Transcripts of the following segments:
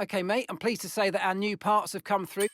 Okay, mate, I'm pleased to say that our new parts have come through.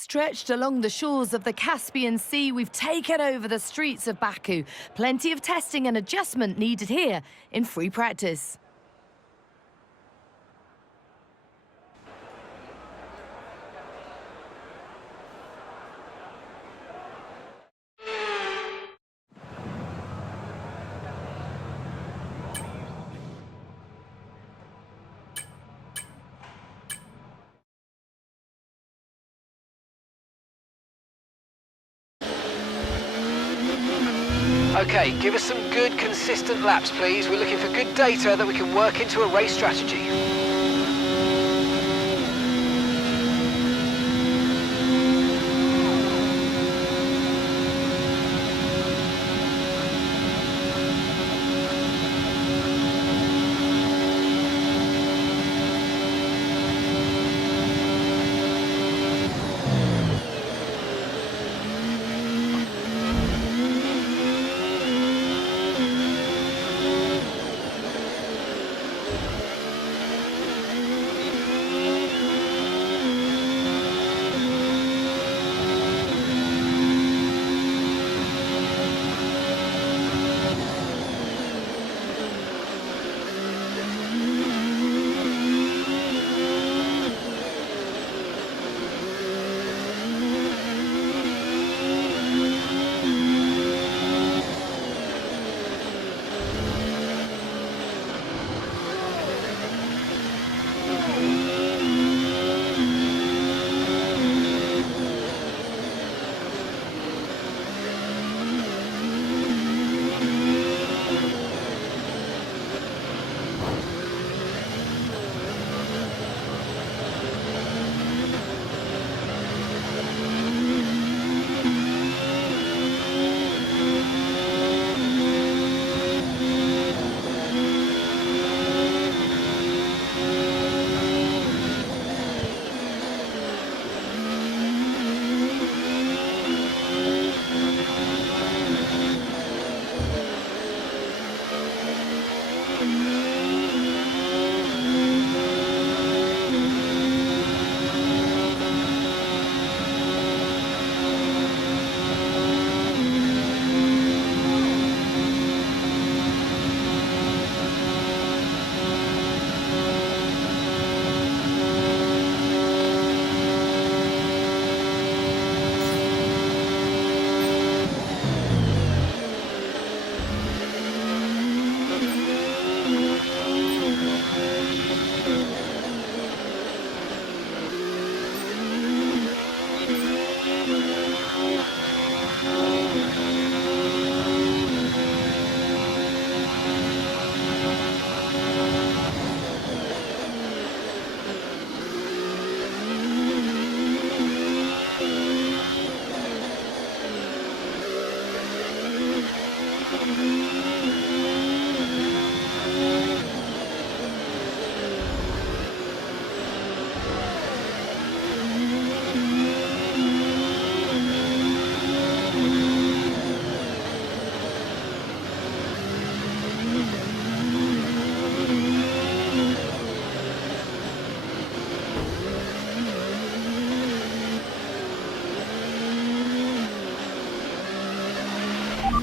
Stretched along the shores of the Caspian Sea, we've taken over the streets of Baku. Plenty of testing and adjustment needed here in free practice. Okay, give us some good, consistent laps, please. We're looking for good data that we can work into a race strategy.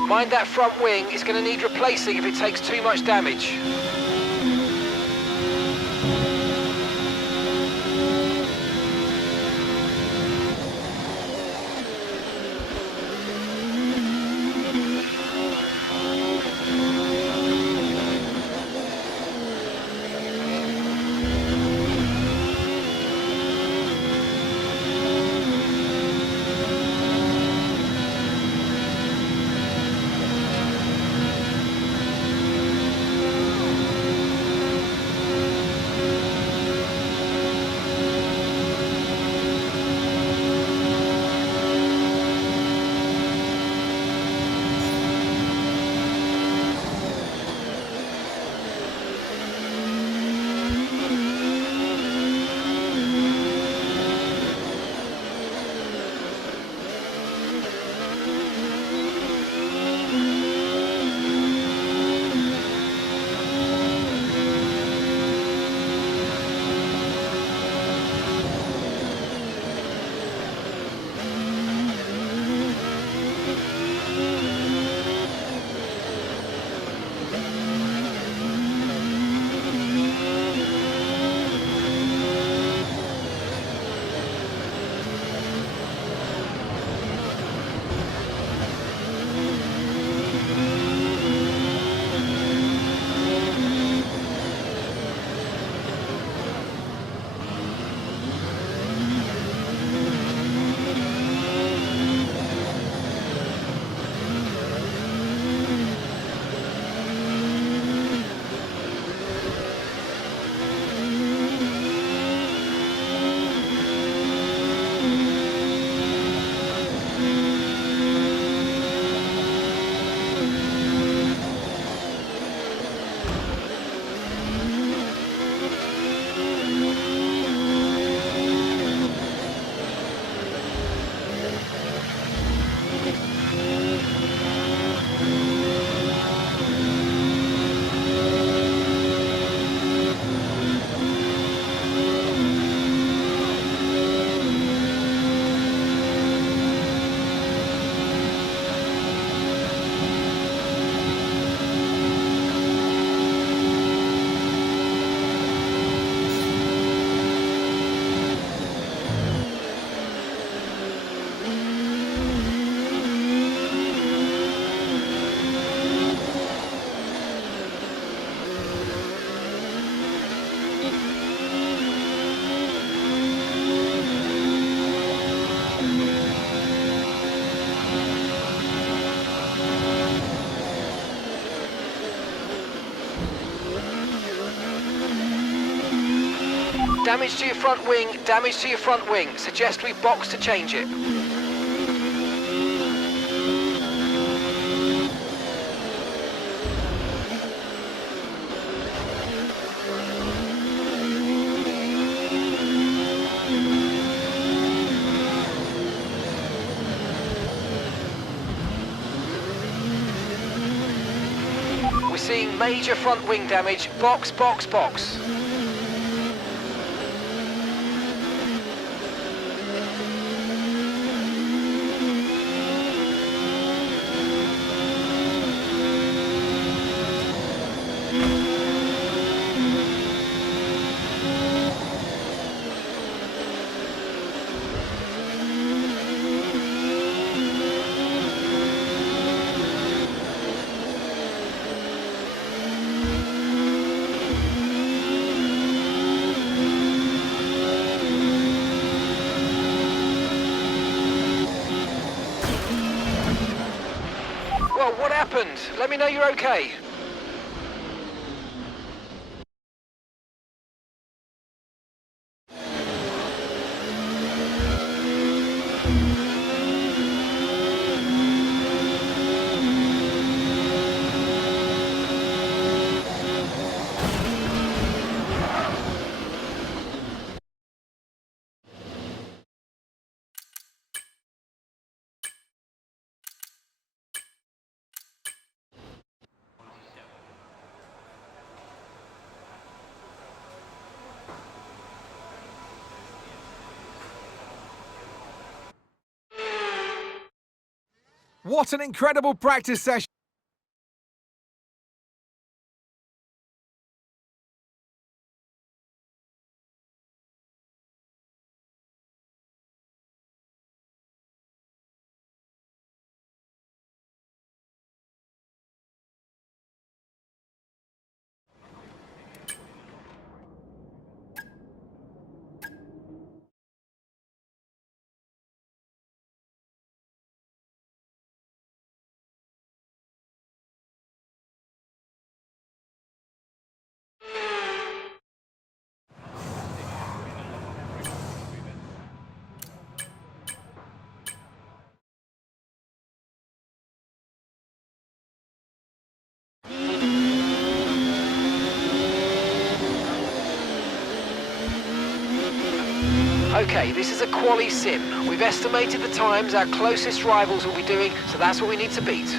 Mind that front wing, it's going to need replacing if it takes too much damage. Damage to your front wing, damage to your front wing. Suggest we box to change it. We're seeing major front wing damage. Box, box, box. Well, what happened? Let me know you're okay. What an incredible practice session. Okay, this is a quali sim. We've estimated the times our closest rivals will be doing, so that's what we need to beat.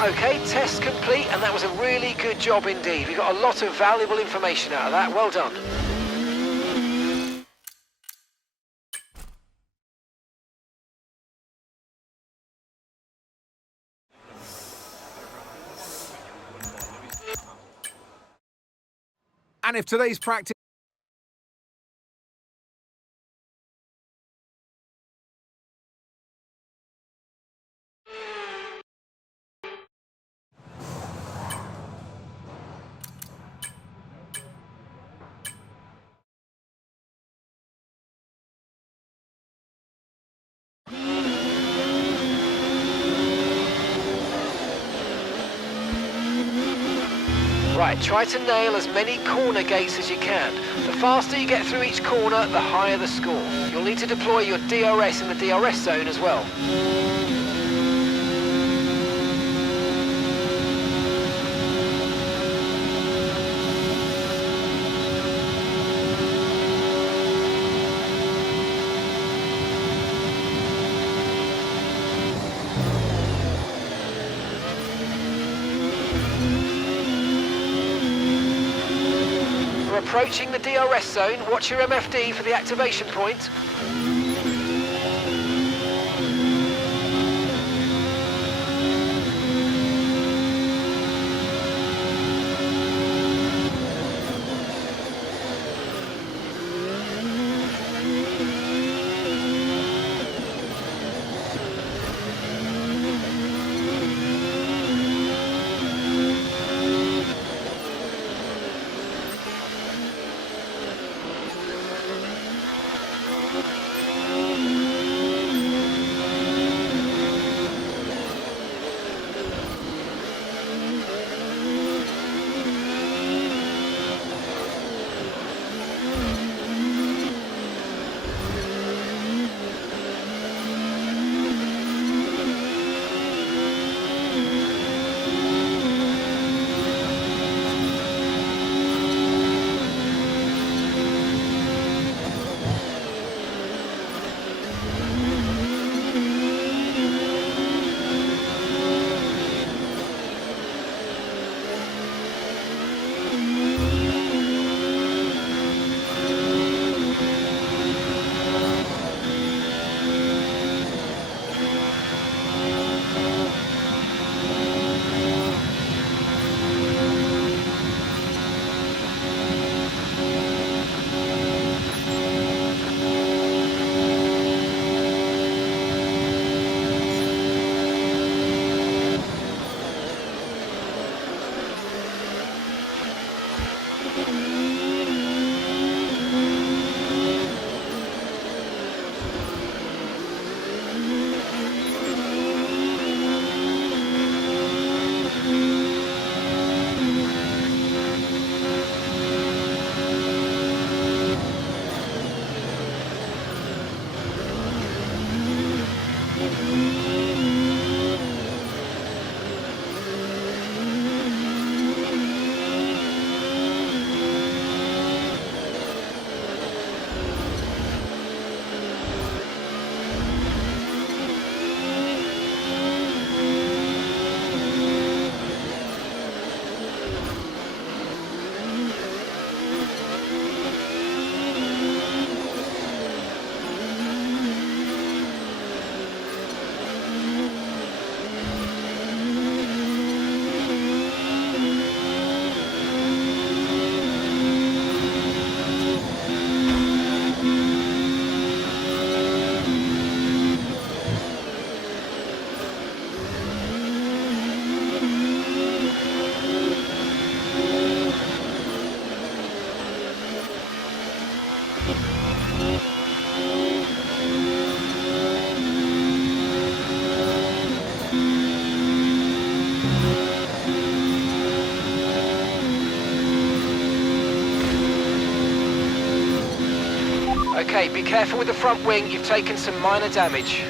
Okay, test complete, and that was a really good job indeed. We got a lot of valuable information out of that. Well done. And if today's practice... Right, try to nail as many corner gates as you can. The faster you get through each corner, the higher the score. You'll need to deploy your DRS in the DRS zone as well. We're approaching the DRS zone. Watch your MFD for the activation point. Okay, be careful with the front wing, you've taken some minor damage.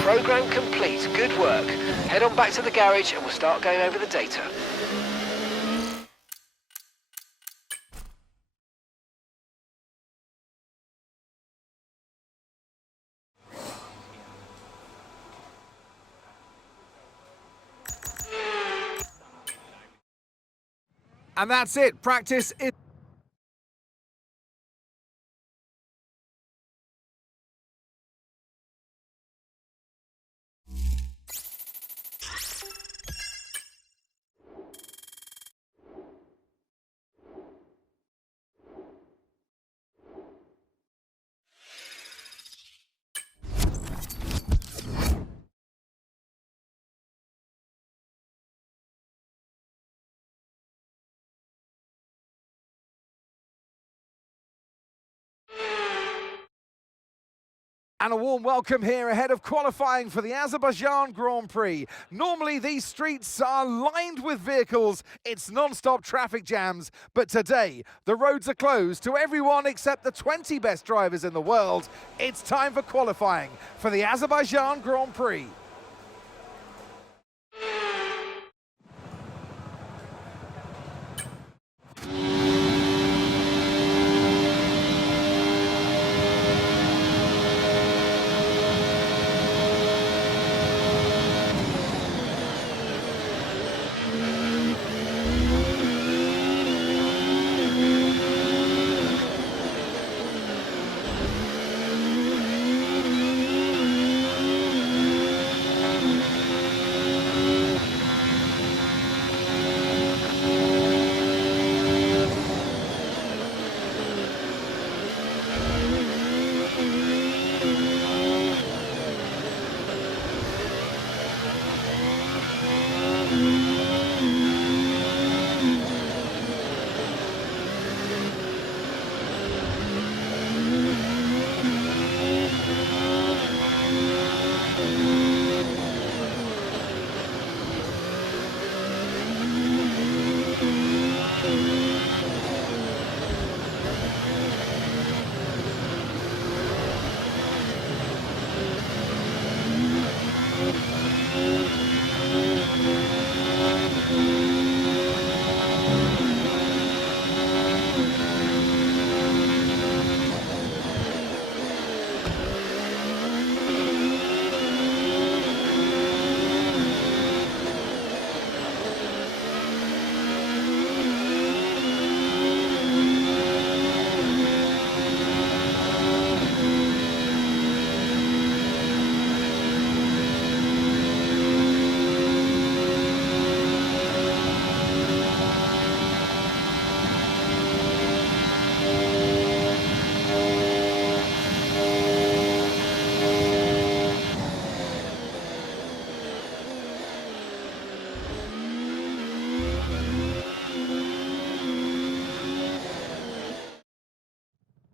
Program complete, good work. Head on back to the garage and we'll start going over the data. And that's it. Practice is... And a warm welcome here ahead of qualifying for the Azerbaijan Grand Prix. Normally these streets are lined with vehicles, it's non-stop traffic jams, but today the roads are closed to everyone except the 20 best drivers in the world. It's time for qualifying for the Azerbaijan Grand Prix.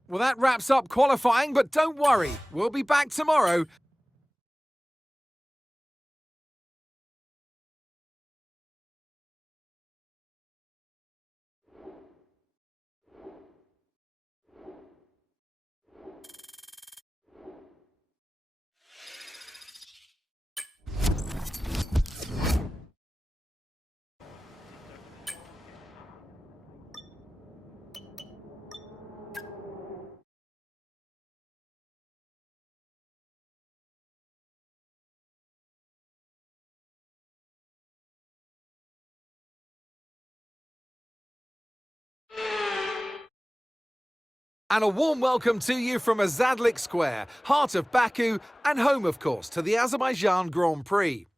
Well, that wraps up qualifying, but don't worry, we'll be back tomorrow. And a warm welcome to you from Azadlik Square, heart of Baku and home, of course, to the Azerbaijan Grand Prix.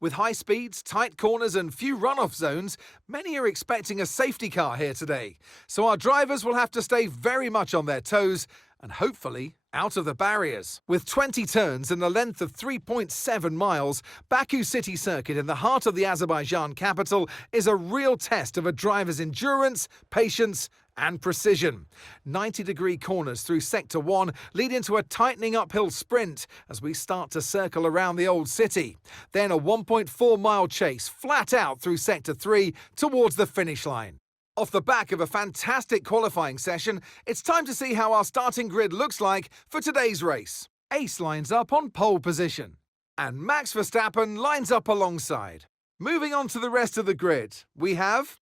With high speeds, tight corners and few runoff zones, many are expecting a safety car here today. So our drivers will have to stay very much on their toes and hopefully out of the barriers. With 20 turns and a length of 3.7 miles, Baku City Circuit in the heart of the Azerbaijan capital is a real test of a driver's endurance, patience and precision. 90-degree corners through Sector 1 lead into a tightening uphill sprint as we start to circle around the old city. Then a 1.4-mile chase flat out through Sector 3 towards the finish line. Off the back of a fantastic qualifying session, it's time to see how our starting grid looks like for today's race. Ace lines up on pole position, and Max Verstappen lines up alongside. Moving on to the rest of the grid, we have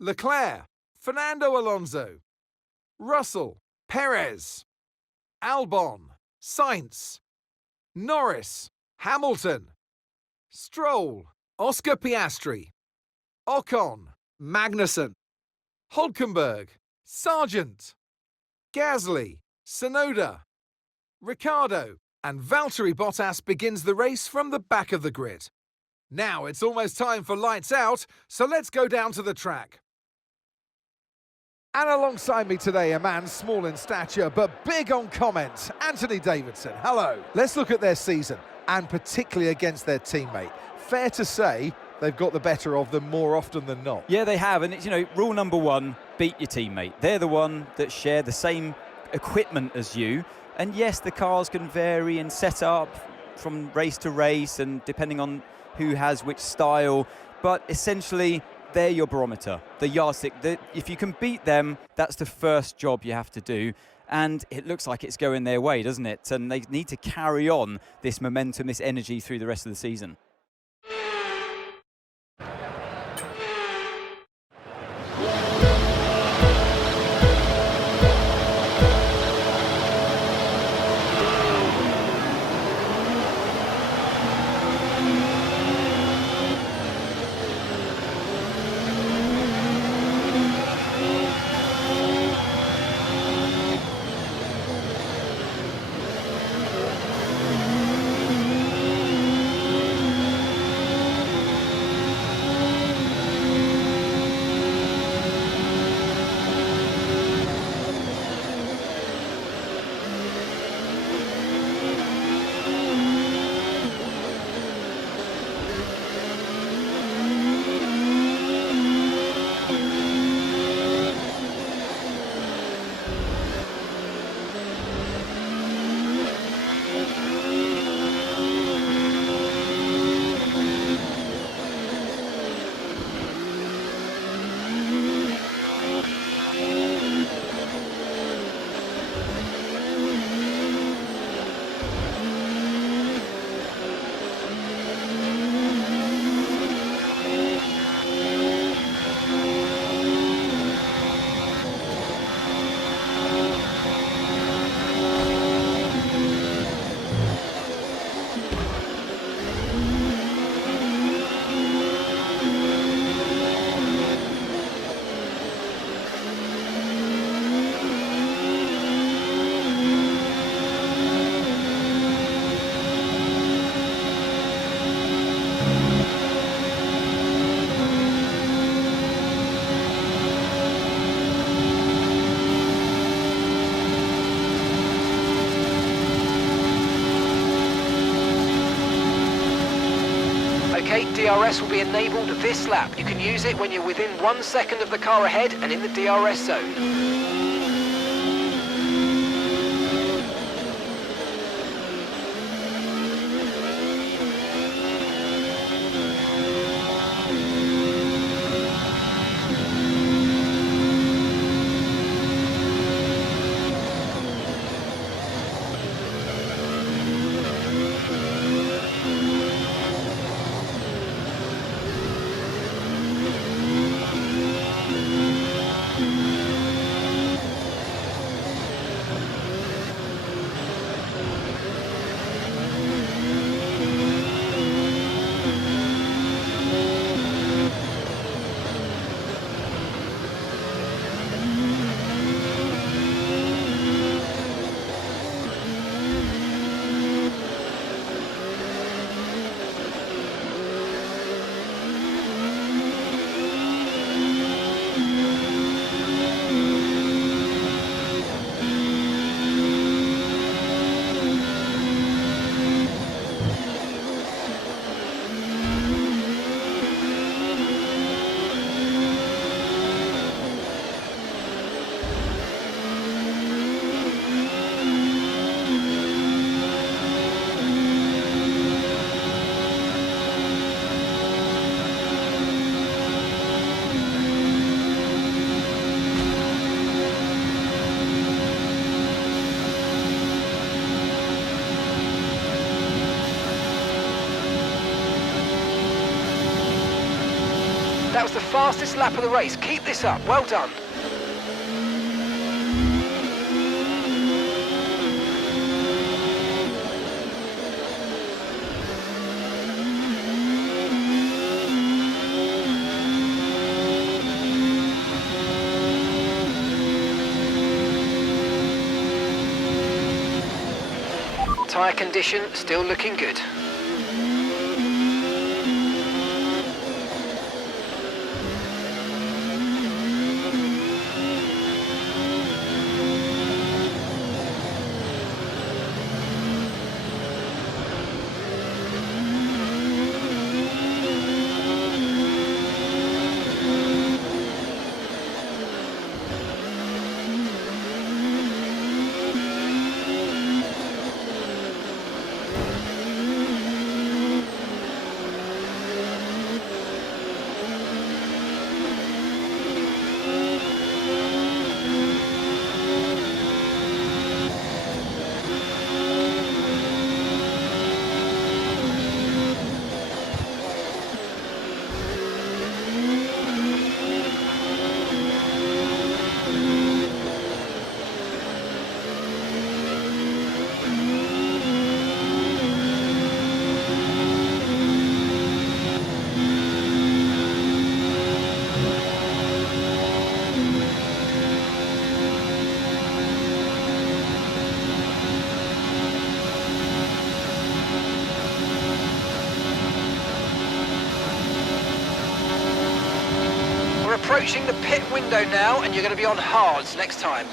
Leclerc, Fernando Alonso, Russell, Perez, Albon, Sainz, Norris, Hamilton, Stroll, Oscar Piastri, Ocon, Magnussen, Hulkenberg, Sargent, Gasly, Tsunoda, Ricciardo, and Valtteri Bottas begins the race from the back of the grid. Now it's almost time for lights out, so let's go down to the track. And alongside me today, a man small in stature but big on comment, Anthony Davidson. Hello. Let's look at their season, and particularly against their teammate. Fair to say they've got the better of them more often than not. Yeah, they have, and it's, rule number one, beat your teammate. They're the one that share the same equipment as you, and yes, the cars can vary and set up from race to race and depending on who has which style, but essentially they're your barometer, the yardstick. If you can beat them, that's the first job you have to do. And it looks like it's going their way, doesn't it? And they need to carry on this momentum, this energy through the rest of the season. DRS will be enabled this lap. You can use it when you're within 1 second of the car ahead and in the DRS zone. That was the fastest lap of the race. Keep this up. Well done. Tyre condition still looking good. Approaching the pit window now, and you're going to be on hards next time.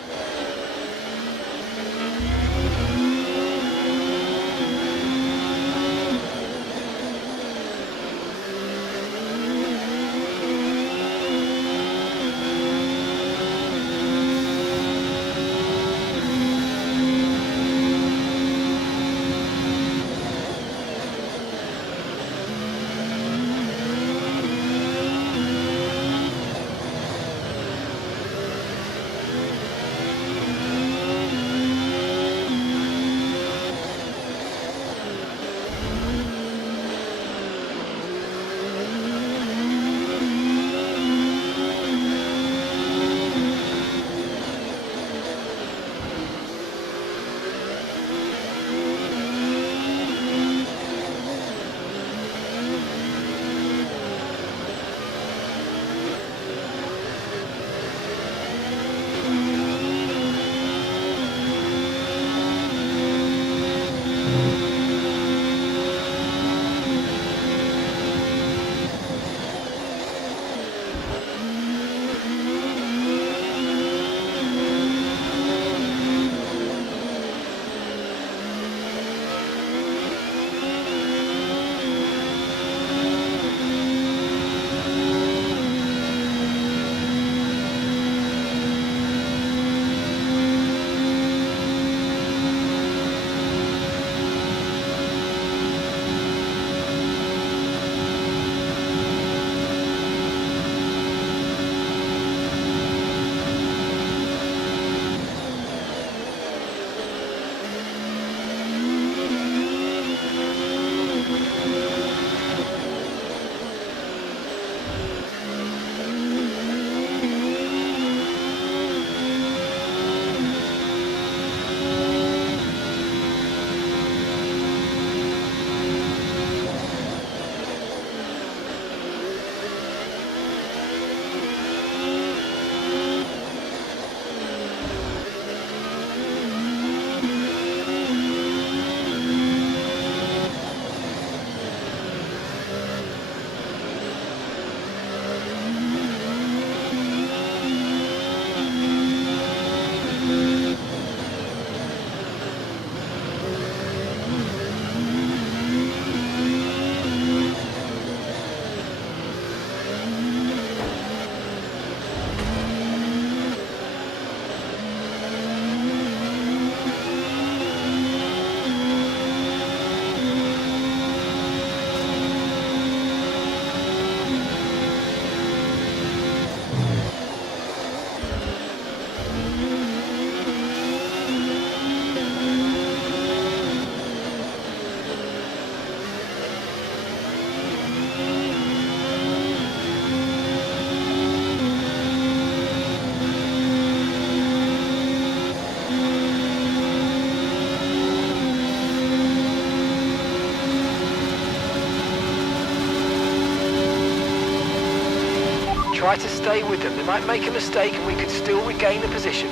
Try to stay with them. They might make a mistake and we could still regain the position.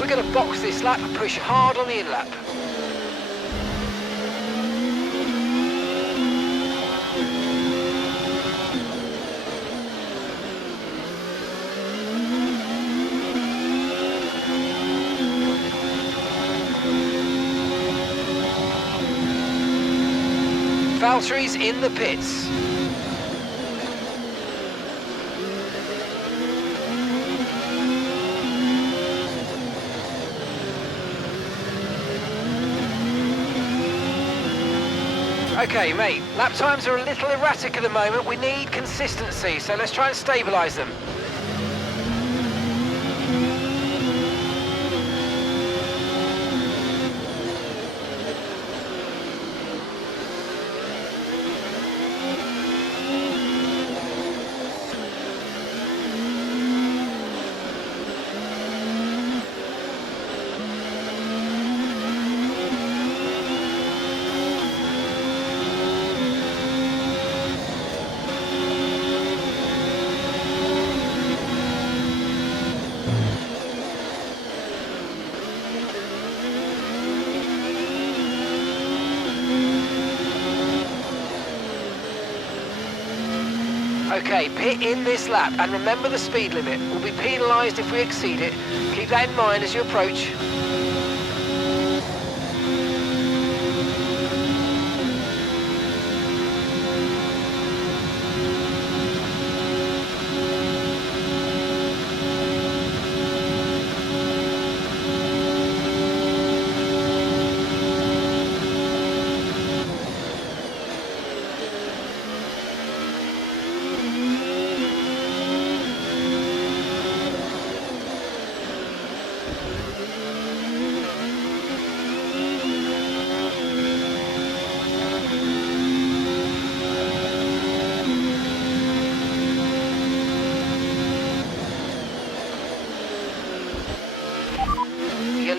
We're going to box this lap and push hard on the in-lap. Valtteri's in the pits. Okay, mate, lap times are a little erratic at the moment. We need consistency, so let's try and stabilise them. Okay, pit in this lap, and remember the speed limit. We'll be penalised if we exceed it. Keep that in mind as you approach.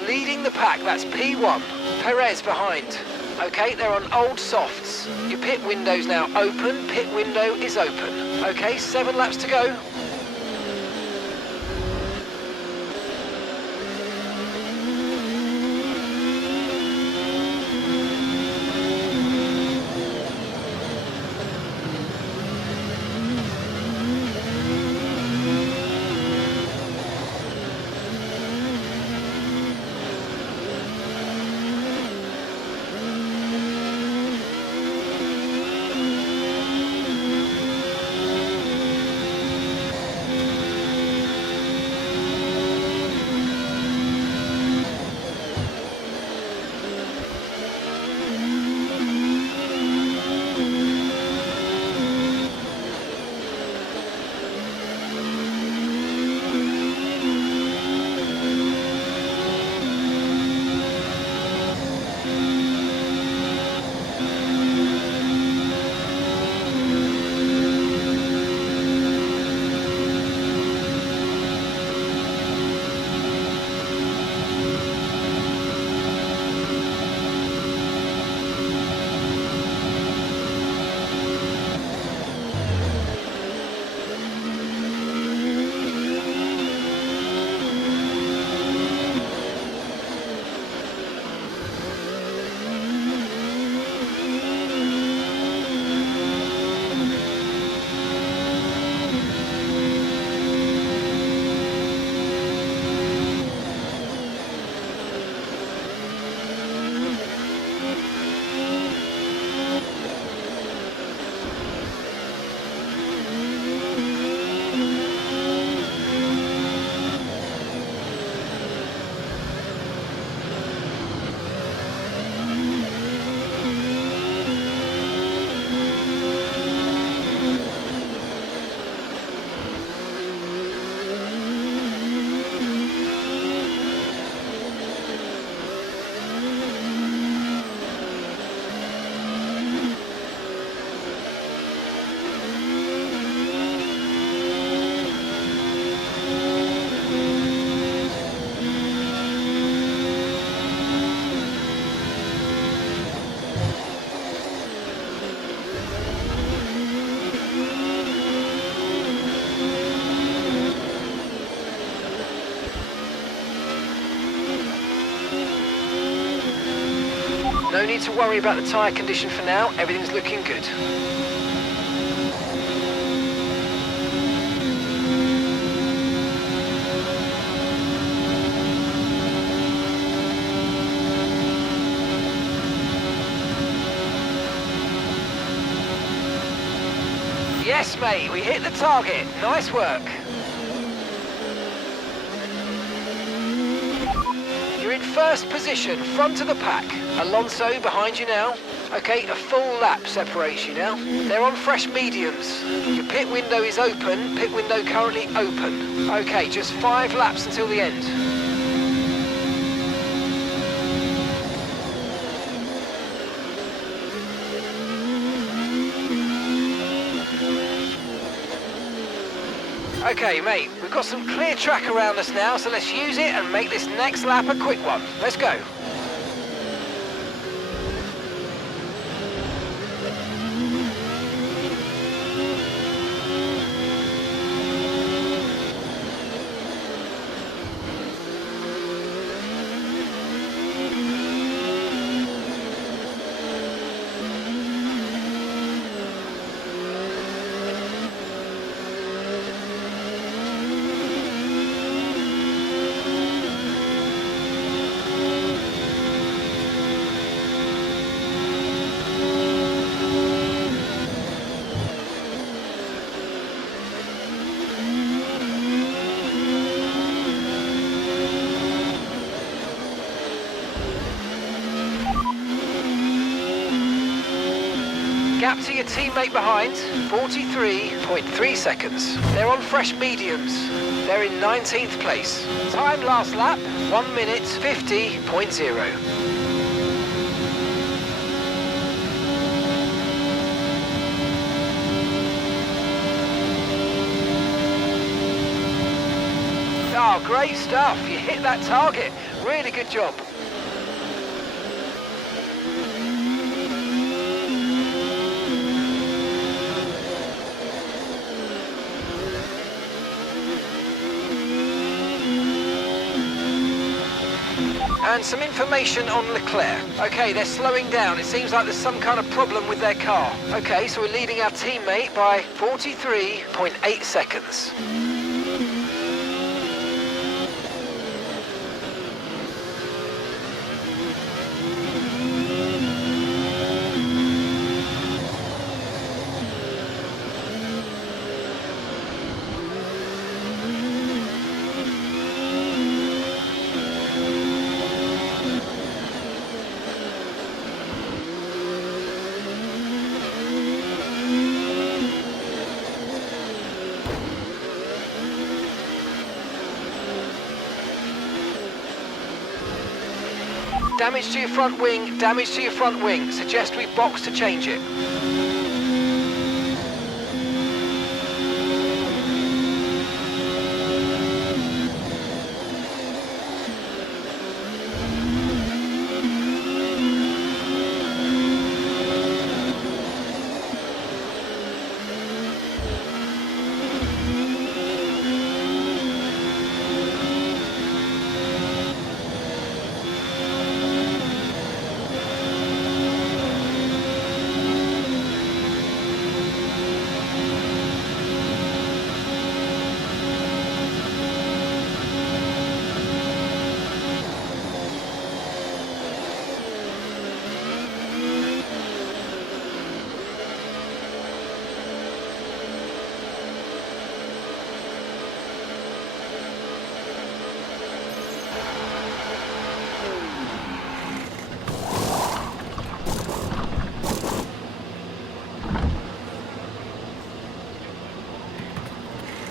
Leading the pack, that's P1. Perez behind. Okay, they're on old softs. Your pit window's now open. Pit window is open. Okay, 7 laps to go. need to worry about the tyre condition for now. Everything's looking good. Yes, mate, we hit the target. Nice work. You're in first position, front of the pack. Alonso behind you now. Okay, a full lap separates you now. They're on fresh mediums. Your pit window is open. Pit window currently open. Okay, just 5 laps until the end. Okay, mate, we've got some clear track around us now, so let's use it and make this next lap a quick one. Let's go. Gap to your teammate behind, 43.3 seconds. They're on fresh mediums. They're in 19th place. Time last lap, 1 minute 50.0. Oh, great stuff. You hit that target. Really good job. And some information on Leclerc. Okay, they're slowing down. It seems like there's some kind of problem with their car. Okay, so we're leading our teammate by 43.8 seconds. Damage to your front wing, damage to your front wing. Suggest we box to change it.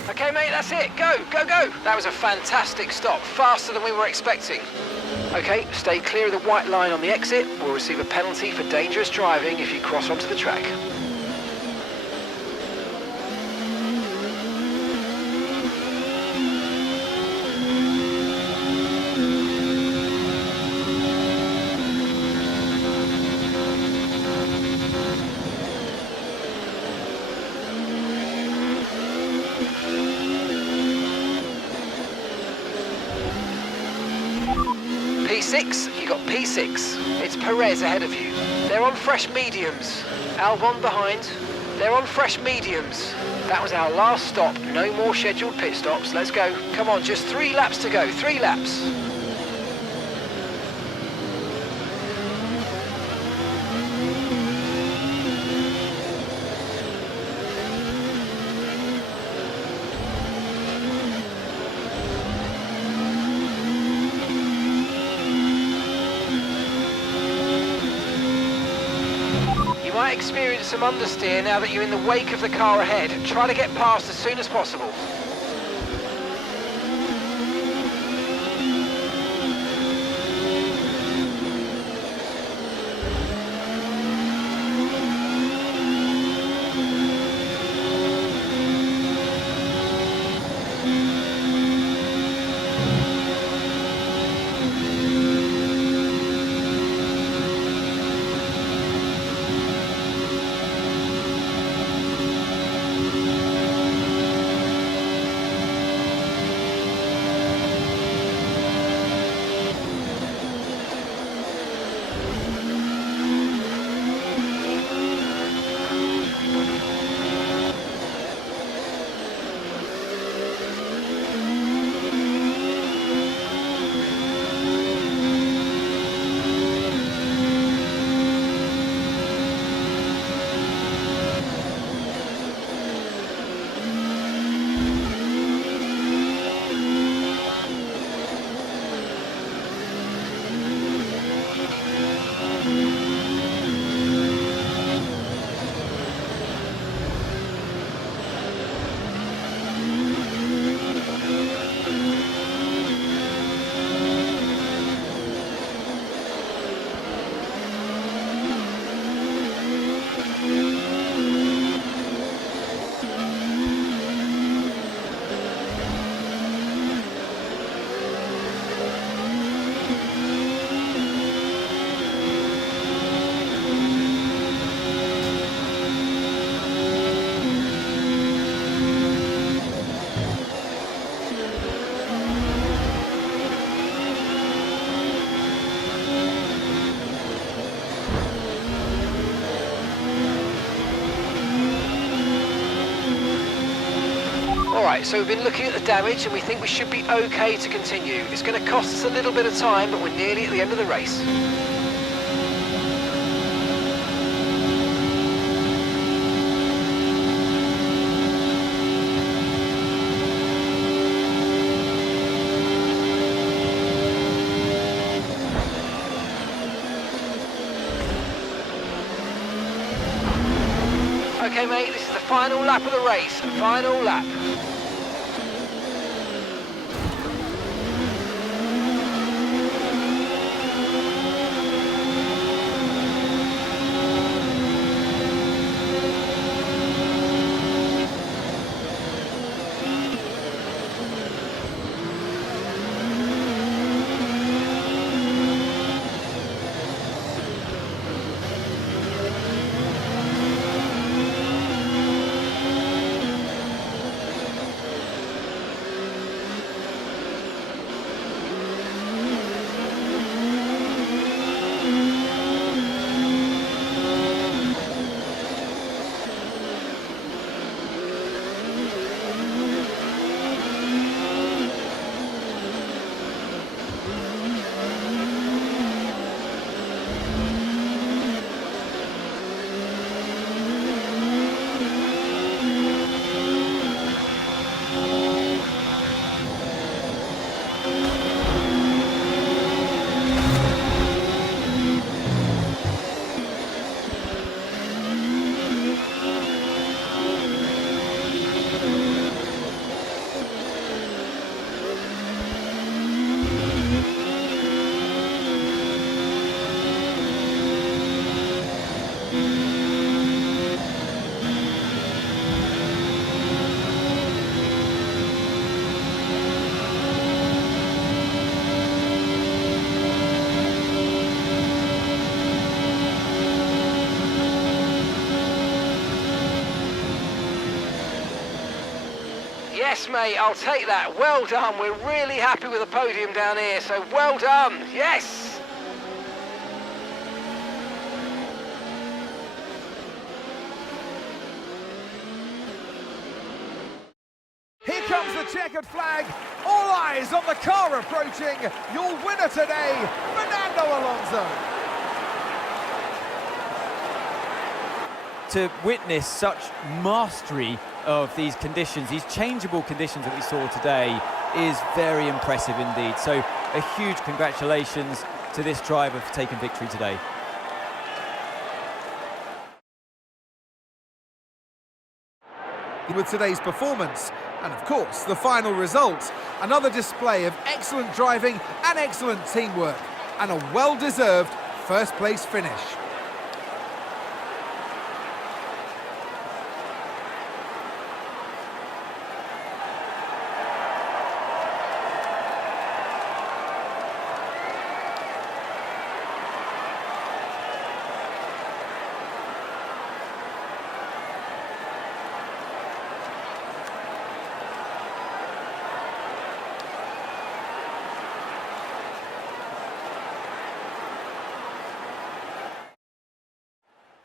Okay, mate, that's it. Go, go, go. That was a fantastic stop, faster than we were expecting. Okay, stay clear of the white line on the exit. We'll receive a penalty for dangerous driving if you cross onto the track. P6, you got P6. It's Perez ahead of you. They're on fresh mediums. Albon behind. They're on fresh mediums. That was our last stop. No more scheduled pit stops. Let's go. Come on, just 3 laps to go. 3 laps. You might experience some understeer now that you're in the wake of the car ahead. Try to get past as soon as possible. Alright, so we've been looking at the damage and we think we should be okay to continue. It's going to cost us a little bit of time, but we're nearly at the end of the race. Okay mate, this is the final lap of the race, final lap. Yes, mate, I'll take that. Well done. We're really happy with the podium down here, so well done. Yes. Here comes the checkered flag. All eyes on the car approaching. Your winner today, Fernando Alonso. To witness such mastery of these conditions, these changeable conditions that we saw today, is very impressive indeed. So a huge congratulations to this driver for taking victory today. With today's performance, and of course the final result, another display of excellent driving and excellent teamwork, and a well-deserved first place finish.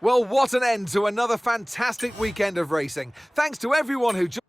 Well, what an end to another fantastic weekend of racing. Thanks to everyone who joined.